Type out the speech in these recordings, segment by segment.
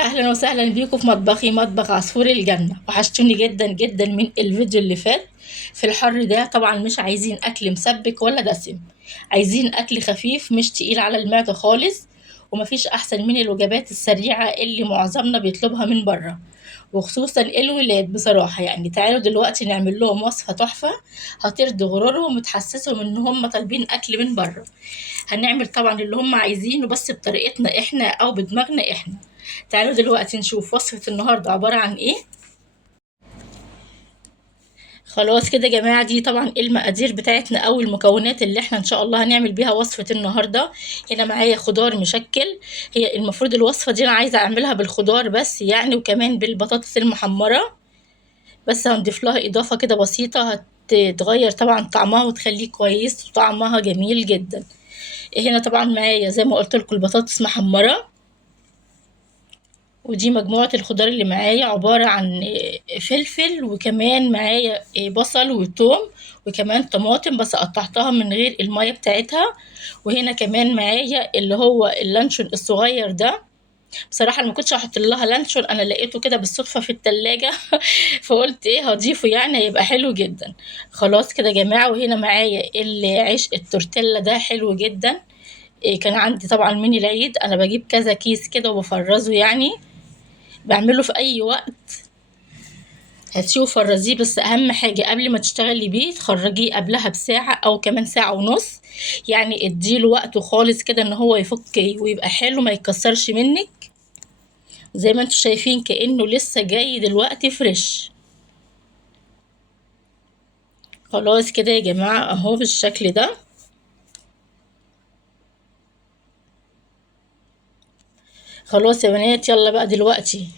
اهلا وسهلا بيكم في مطبخي، مطبخ عصفور الجنة. وحشتوني جدا جدا من الفيديو اللي فات. في الحر ده طبعا مش عايزين اكل مسبك ولا دسم، عايزين اكل خفيف مش تقيل على المعدة خالص. ومفيش احسن من الوجبات السريعة اللي معظمنا بيطلبها من بره، وخصوصا الولاد. بصراحة يعني تعالوا دلوقتي نعمل لهم وصفة تحفة هترضي غرورهم وتحسسهم ان هم طالبين اكل من بره. هنعمل طبعا اللي هم عايزينه بس بطريقتنا احنا او بدماغنا احنا. تعالوا دلوقتي نشوف وصفة النهاردة عبارة عن ايه. خلاص كده يا جماعة، دي طبعا المقادير بتاعتنا او المكونات اللي احنا ان شاء الله هنعمل بيها وصفة النهاردة. هنا معايا خضار مشكل. هي المفروض الوصفة دي انا عايزة اعملها بالخضار بس يعني، وكمان بالبطاطس المحمرة، بس هنضيف لها اضافة كده بسيطة هتغير طبعا طعمها وتخليه كويس وطعمها جميل جدا. هنا طبعا معايا زي ما قلت لكم البطاطس محمرة. ودي مجموعة الخضار اللي معايا عبارة عن فلفل، وكمان معايا بصل وتوم، وكمان طماطم بس قطعتها من غير المية بتاعتها. وهنا كمان معايا اللي هو اللانشون الصغير ده. بصراحة أنا ما كنتش هحط لها لانشون، أنا لقيته كده بالصدفة في التلاجة فقلت إيه هضيفه يعني هيبقى حلو جدا. خلاص كده يا جماعة. وهنا معايا العيش التورتيلا ده حلو جدا. كان عندي طبعا من العيد، أنا بجيب كذا كيس كده وبفرزه يعني، بعمله في اي وقت. هاتيه وفرزيه، بس اهم حاجة قبل ما تشتغلي بيه تخرجيه قبلها بساعة او كمان ساعة ونص. يعني اديله وقته خالص كده ان هو يفك ويبقى حلو ما يتكسرش منك. زي ما انتوا شايفين كأنه لسه جاي دلوقتي فريش. خلاص كده يا جماعة اهو بالشكل ده. خلاص يا بنات، يلا بقى دلوقتي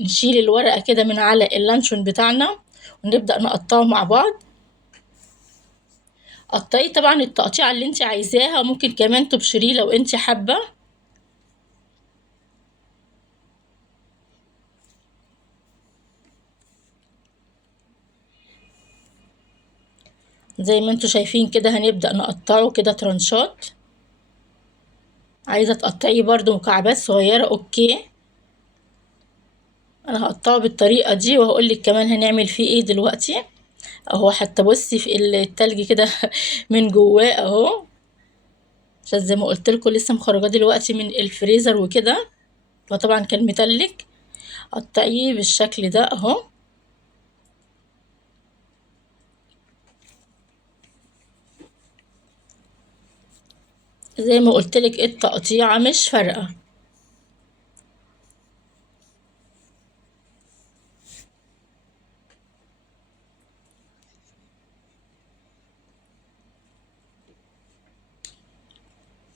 نشيل الورقة كده من على اللانشون بتاعنا ونبدأ نقطعه مع بعض. قطعي طبعا التقطيعة اللي انت عايزاها، ممكن كمان تبشريه لو انت حابة. زي ما انتوا شايفين كده هنبدأ نقطعه كده ترانشات. عايزة تقطعيه برضو مكعبات صغيرة اوكي. انا هقطعه بالطريقة دي وهقولك كمان هنعمل فيه ايه دلوقتي. اهو حتى بصي في التلج كده من جواه اهو، عشان زي ما قلت لكم لسه مخرجاه دلوقتي من الفريزر وكده، فطبعا كان متلج. قطعيه بالشكل ده اهو. زي ما قلت لك التقطيعة مش فارقة.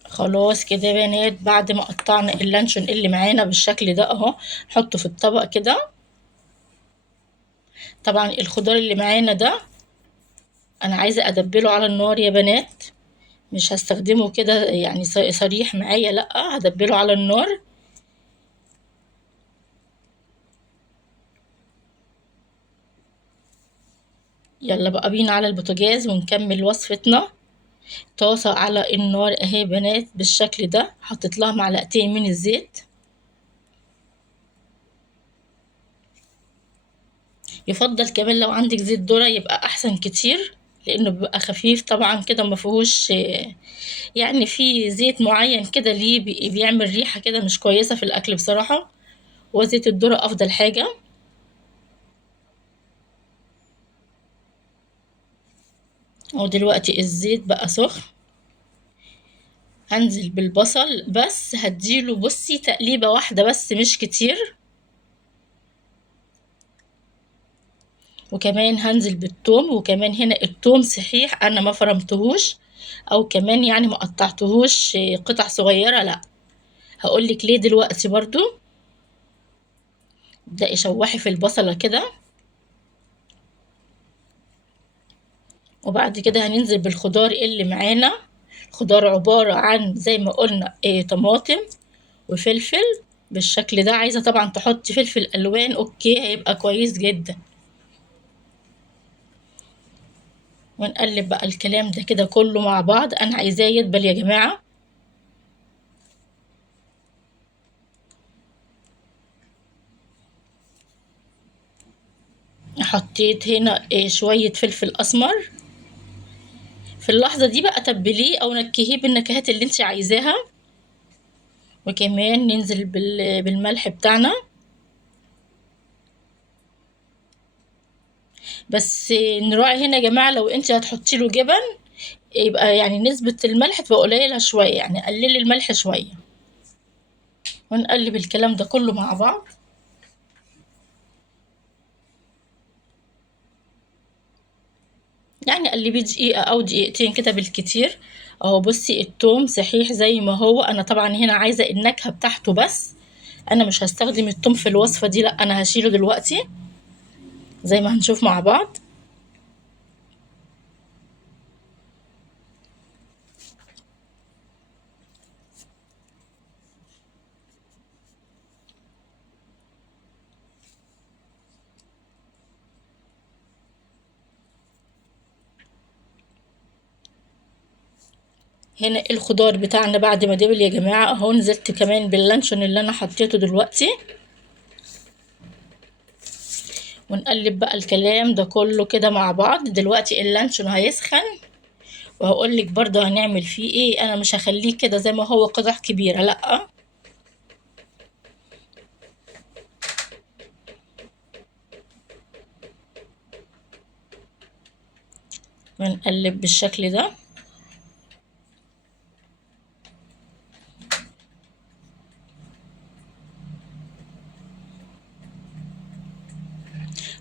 خلاص كده يا بنات، بعد ما قطعنا اللانشون اللي معانا بالشكل ده اهو، نحطه في الطبق كده. طبعا الخضار اللي معانا ده انا عايزه ادبله على النار يا بنات، مش هستخدمه كده يعني صريح معايا، لا هدبله على النار. يلا بقى بينا على البوتاجاز ونكمل وصفتنا. طاسه على النار اهي يا بنات بالشكل ده، حطيت لها معلقتين من الزيت. يفضل كمان لو عندك زيت ذرة يبقى احسن كتير، لانه بيبقى خفيف طبعا كده ما فيهوش يعني في زيت معين كده ليه بيعمل ريحة كده مش كويسة في الاكل بصراحة. وزيت الذرة افضل حاجة. ودلوقتي الزيت بقى سخن، هنزل بالبصل بس هديله بصي تقليبة واحدة بس مش كتير. وكمان هنزل بالثوم، وكمان هنا الثوم صحيح انا ما فرمتهوش او كمان يعني ما قطعتهوش قطع صغيرة، لا. هقولك ليه دلوقتي برضو. ابدأي شوحي في البصلة كده. وبعد كده هننزل بالخضار اللي معانا. الخضار عبارة عن زي ما قلنا طماطم وفلفل بالشكل ده. عايزة طبعا تحطي فلفل ألوان اوكي هيبقى كويس جدا. ونقلب بقى الكلام ده كده كله مع بعض، انا عايزاه يدبل يا جماعة. حطيت هنا شوية فلفل اسمر. في اللحظة دي بقى تبليه او نكهيه بالنكهات اللي انت عايزاها. وكمان ننزل بالملح بتاعنا. بس نراعي هنا يا جماعة، لو انت هتحطي له جبن يبقى يعني نسبة الملح تبقى قليلة شوية، يعني قللي الملح شوية. ونقلب الكلام ده كله مع بعض. يعني قلبيه دقيقة او دقيقتين كده بالكتير. اهو بصي التوم صحيح زي ما هو. انا طبعا هنا عايزة النكهة بتاعته بس، انا مش هستخدم التوم في الوصفة دي، لا انا هشيله دلوقتي زي ما هنشوف مع بعض. هنا الخضار بتاعنا بعد ما دبل يا جماعة اهو، نزلت كمان باللانشون اللي انا حطيته دلوقتي. ونقلب بقى الكلام ده كله كده مع بعض. دلوقتي اللانشون هيسخن، وهقولك برضه هنعمل فيه ايه. انا مش هخليه كده زي ما هو قطع كبيرة، لا. ونقلب بالشكل ده.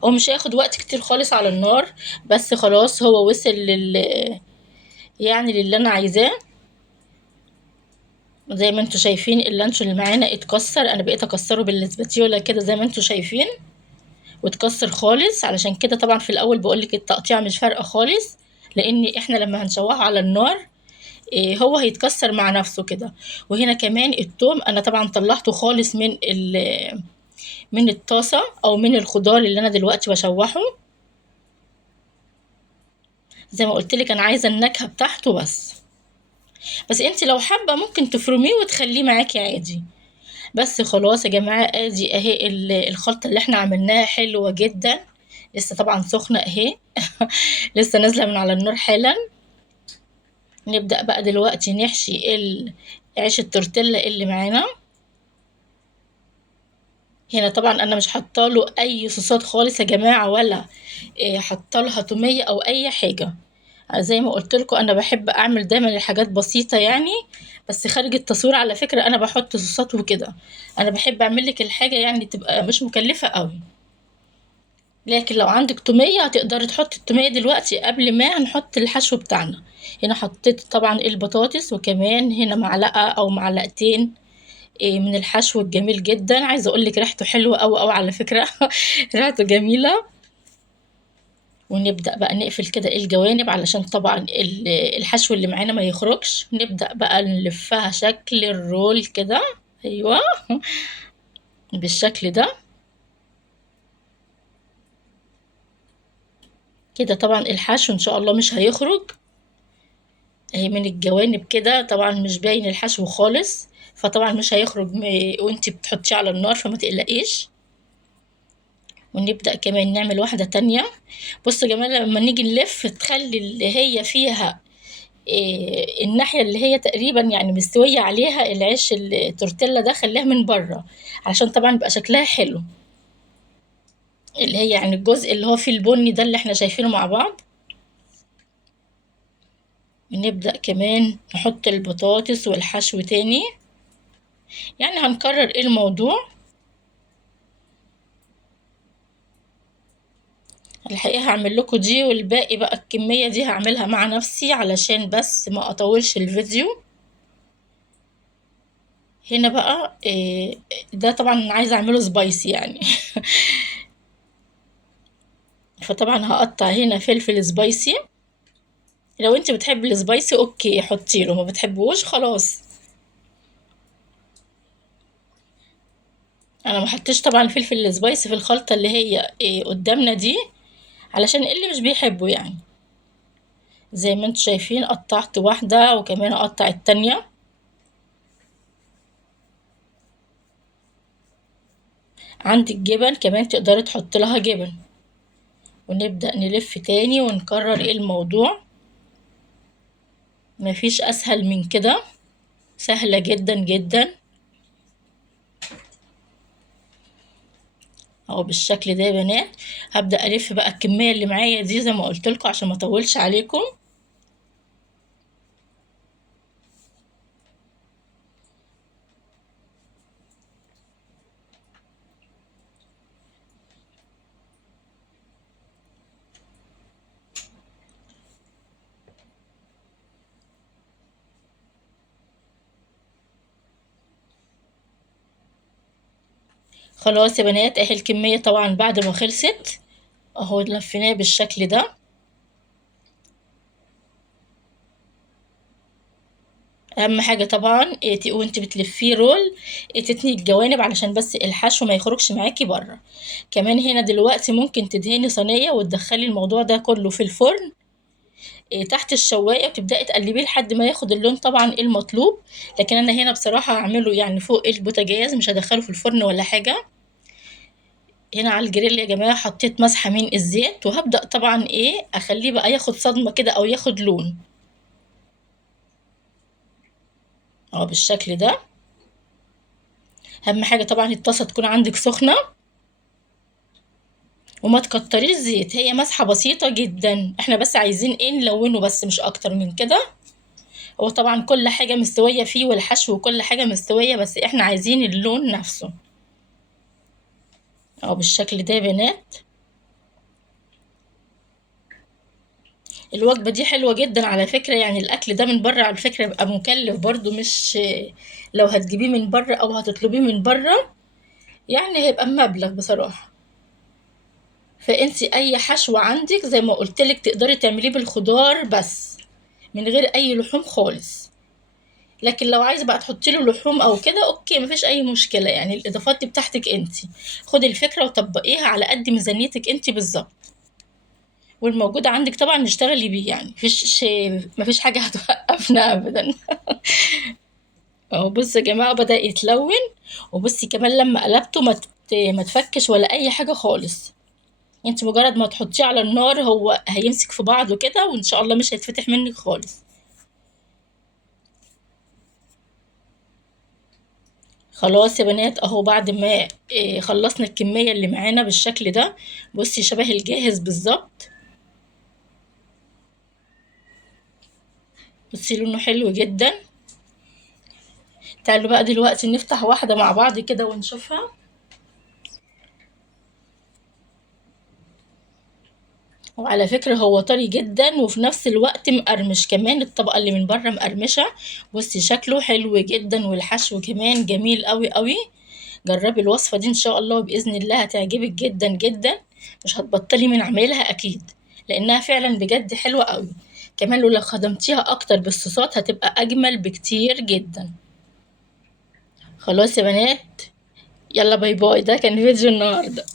هو مش هياخد وقت كتير خالص على النار، بس خلاص هو وصل يعني للي انا عايزاه. زي ما انتوا شايفين اللانشون اللي معانا اتكسر، انا بقيت اكسره بالسباتيولا كده زي ما انتوا شايفين، واتكسر خالص. علشان كده طبعا في الاول بقولك التقطيع مش فارقه خالص، لان احنا لما هنشوحه على النار هو هيتكسر مع نفسه كده. وهنا كمان التوم انا طبعا طلعته خالص من الطاسه او من الخضار اللي انا دلوقتي بشوحه. زي ما قلت لك انا عايزه النكهه بتاعته بس انت لو حابه ممكن تفرميه وتخليه معاكي عادي. بس خلاص يا جماعه، ادي اهي الخلطه اللي احنا عملناها حلوه جدا. لسه طبعا سخنه اهي. لسه نازله من على النار حالا. نبدا بقى دلوقتي نحشي عيش التورتيلا اللي معانا. هنا طبعا انا مش حاطه له اي صوصات خالص يا جماعه، ولا حاطه لها توميه او اي حاجه. زي ما قلت لكم انا بحب اعمل دايما الحاجات بسيطه يعني. بس خارج التصوير على فكره انا بحط صوصات وكده. انا بحب اعمل لك الحاجه يعني تبقى مش مكلفه قوي. لكن لو عندك توميه هتقدري تحطي التوميه دلوقتي قبل ما نحط الحشو بتاعنا. هنا حطيت طبعا البطاطس، وكمان هنا معلقه او معلقتين من الحشو الجميل جدا. عايزه اقول لك ريحته حلوه قوي قوي على فكره. ريحته جميله. ونبدأ بقى نقفل كده الجوانب علشان طبعا الحشو اللي معانا ما يخرجش. نبدأ بقى نلفها شكل الرول كده. ايوه. بالشكل ده كده طبعا الحشو ان شاء الله مش هيخرج. اهي من الجوانب كده طبعا مش باين الحشو خالص، فطبعا مش هيخرج وانتي بتحطيه على النار، فما تقلقيش. ونبدأ كمان نعمل واحدة تانية. بصوا يا جماعة لما نيجي نلف تخلي اللي هي فيها الناحية اللي هي تقريبا يعني مستوية عليها العيش التورتيلا ده خليها من بره، علشان طبعا يبقى شكلها حلو. اللي هي يعني الجزء اللي هو فيه البني ده اللي احنا شايفينه مع بعض. نبدأ كمان نحط البطاطس والحشو تاني. يعني هنكرر الموضوع. الحقيقة هعمل لكم دي، والباقي بقى الكمية دي هعملها مع نفسي علشان بس ما اطولش الفيديو. هنا بقى ده طبعا عايزة اعمله سبايسي يعني. فطبعا هقطع هنا فلفل سبايسي. لو انت بتحبي السبايسي اوكي حطي له، ما بتحبوش خلاص. انا ما حطيتش طبعا الفلفل السبايسي في الخلطة اللي هي قدامنا دي، علشان اللي مش بيحبه يعني. زي ما انتم شايفين قطعت واحدة وكمان اقطع التانية. عندك جبن كمان تقدري تحط لها جبن. ونبدأ نلف تاني ونكرر الموضوع. مفيش اسهل من كده، سهلة جدا جدا. اهو بالشكل ده يا بنات. هبدأ الف بقى الكمية اللي معايا دي زي ما قلت لكم عشان ما اطولش عليكم. خلاص يا بنات، اهي الكمية طبعا بعد ما خلصت اهو لفيناه بالشكل ده. اهم حاجة طبعا وانت بتلفيه رول تتني الجوانب علشان بس الحشو ما يخرجش معاكي بره. كمان هنا دلوقتي ممكن تدهني صينية وتدخلي الموضوع ده كله في الفرن تحت الشواية، وتبدأي تقلبيه لحد ما ياخد اللون طبعا المطلوب. لكن انا هنا بصراحة هعمله يعني فوق البوتاجاز، مش هدخله في الفرن ولا حاجة. هنا على الجريل يا جماعة حطيت مسحة من الزيت، وهبدأ طبعا اخليه بقى ياخد صدمة كده او ياخد لون. اهو بالشكل ده. اهم حاجة طبعا الطاسة تكون عندك سخنة وما تكتريش زيت، هي مسحة بسيطة جدا، احنا بس عايزين نلونه بس مش اكتر من كده. هو طبعا كل حاجة مستوية فيه والحشو وكل حاجة مستوية، بس احنا عايزين اللون نفسه. اهو بالشكل ده يا بنات. الوجبة دي حلوة جدا على فكرة، يعني الاكل ده من بره على فكرة بيبقى مكلف برضو، مش لو هتجيبيه من بره او هتطلبيه من بره يعني هيبقى مبلغ بصراحة. فانتي اي حشو عندك زي ما قلتلك تقدري تعمليه بالخضار بس من غير اي لحوم خالص. لكن لو عايزه بقى تحطي له لحوم او كده اوكي مفيش اي مشكله، يعني الاضافات دي بتاعتك انت. خدي الفكره وطبقيها على قد ميزانيتك انت بالظبط، والموجود عندك طبعا نشتغلي بيه، يعني مفيش حاجه هتوقفنا ابدا. اهو بصوا يا جماعه بدأ يتلون. وبصي كمان لما قلبته ما تفكش ولا اي حاجه خالص. انت مجرد ما تحطيه على النار هو هيمسك في بعضه كده، وان شاء الله مش هيتفتح منك خالص. خلاص يا بنات اهو بعد ما خلصنا الكمية اللي معانا بالشكل ده. بصي شبه الجاهز بالظبط. بصي لونه حلو جدا. تعالوا بقى دلوقتي نفتح واحدة مع بعض كده ونشوفها. وعلى فكرة هو طري جدا وفي نفس الوقت مقرمش كمان، الطبقة اللي من بره مقرمشة. بصي شكله حلو جدا والحشو كمان جميل قوي قوي. جربي الوصفة دي ان شاء الله وبإذن الله هتعجبك جدا جدا. مش هتبطلي من عملها اكيد، لانها فعلا بجد حلوة قوي. كمان لو خدمتيها اكتر بالصوصات هتبقى اجمل بكتير جدا. خلاص يا بنات، يلا باي باي، ده كان فيديو النهارده.